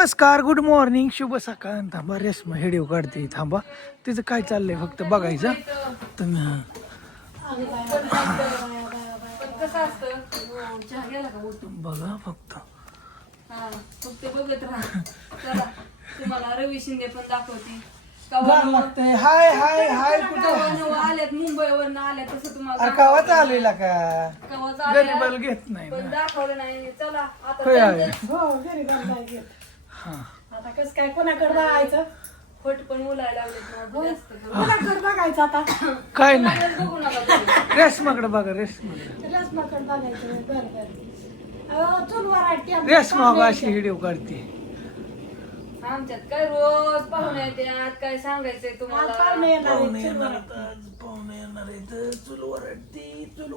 नमस्कार good morning शुभ सकाळ. थांबा रेशमा व्हिडिओ काढते. थांबा. तिचं काय चाललंय फक्त बघायचं. तुम्ही. पण कसं असतं चहा गेला का उठून? बघा फक्त. हा फक्त बघत राहा. चला तुम्हाला रवी शिंदे पण दाखवते. कवा लागतंय. हाय हाय हाय कुठं? आल्यात मुंबईवरनं आल्यात तसं तुम्हाला अरे कावाच आलेला का? गरीबाला घेत नाही. दाखवलं नाही. चला आता होय आहे. हो घरी आता कसं काय कोणाकडे बघायचं? खोट पण मुलायला. कोणाकडे बघायचं आता? काय नाही. रेशमाकडे बघा रेशमाकडे. रसमाकडे बघायचं बरं बरं. अहो चुलवर आहे टेम्पो. रेशमा बघा अशी व्हिडिओ काढते. आमच्यात काय रोज पाहुणे येतात काय सांगायचंय आज तुम्हाला पाहुणे येणार आहेत, चुलवर आहेत चूल वरडती चूल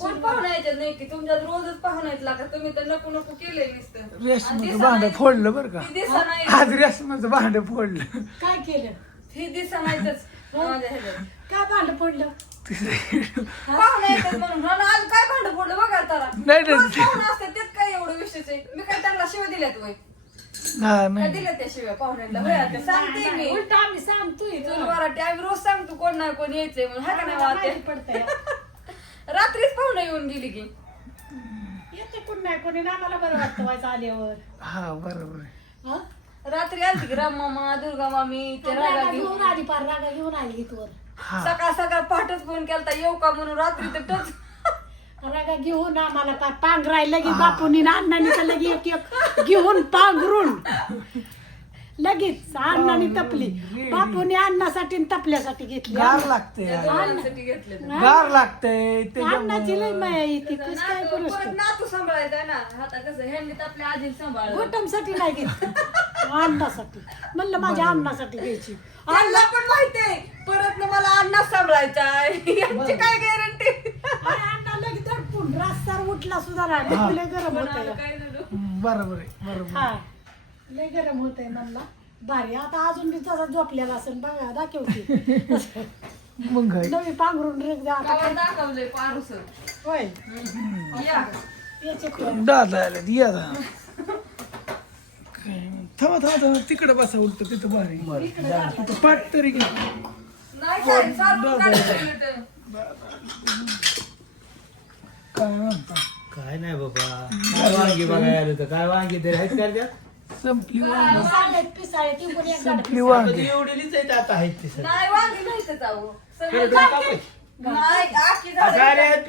कोण पाहुणे नाही की तुमच्यात रोजच पाहुणे येत लागत तुम्ही तर नको नको केलंय नुसतं. रेशमाचं भांड फोडलं बरं का? दिसा नाही. आज रेशमाचं भांड फोडलं. काय केलं? ही दिसा नाहीतच. माझ्या ह्याच्यात. काय भांड पडलं तिचं पाहुणे येतात म्हणून. आणि आज काय भांड पडलं बघा तारा नाही, नाही. रोज पाहुणे असतात त्यात काय एवढं विशेष आहे? मी काय त्यांना शिवाय दिल्यात वय? हा काय नाही दिल्या त्या शिवाय पाहुण्यांना आता सांगते मी. उलट आम्ही सांगतोय तुला मराठी आम्ही रोज सांगतो कोण नाही कोण यायचंय म्हणून. हा का नाही माहिती वाटते. पडतंय. रात्रीच पाहुणे येऊन गेली की. येते कोण नाही कोणी ना आम्हाला बरं वाटतं व्हायचं आल्यावर. हा बरोबर आहे. हं? रात्री आलती की राम मामा दुर्गा मामी ते रागा रागा घेऊन घेऊन आली पार रागा घेऊन आली इथवर. हा. सकाळ सकाळ पहाटच फोन केलता येऊ का म्हणून? रात्री तर टच. रागा घेऊन आम्हाला पार पांघरायला लगेच बापूनी ना अण्णांनी तर लगे एक घेऊन पांघरून. लगेच अण्णांनी तपली. बापूनी अन्नासाठी आणि तपल्यासाठी घेतली. गार लागते. घेतले गार लागतंय अन्नाची लय माया येते कस काय करू परत नातू सांभाळायचा ना. आता कसं ह्यांनी तर आपल्या आजी सांभाळ गोटमसाठी नाही घेतली अन्नासाठी. म्हणलं माझ्या अन्नासाठी घ्यायची. त्यांना पण माहितीये परत ना मला अण्णा सांभाळायचा आहे. यांची काय गॅरंटी? आणि अण्णा लगेच रास्तार उठला सुद्धा नाही. लय गरम होत बरोबर आहे बरोबर हा. लय गरम होत आहे म्हणला. भारी आता अजून बी तसा झोपलेला असेल बघा दाखवते. मग काय? नवी पांघरून रेग द्या आता. गावात दाखवलंय पारूस. होय. या. याचे कोण दादा आले या दादा काय? थांबा थांबा थांबा. तिकडे बसा उलट तिथं भारी. तिथं पाठ तरी घे. नाही काय सारखं काढायचं. काय म्हणता? काय नाही बाबा. वांगी बघायला आलं तर काय वांगी तरी आहेत का त्यात? संपली वांगी संपली वांगी एवढेलीच आहेत आता आहेत ते सगळे. नाही वांगी नाहीतच आहो थोडं सगळं. नाही आखी आले आहेत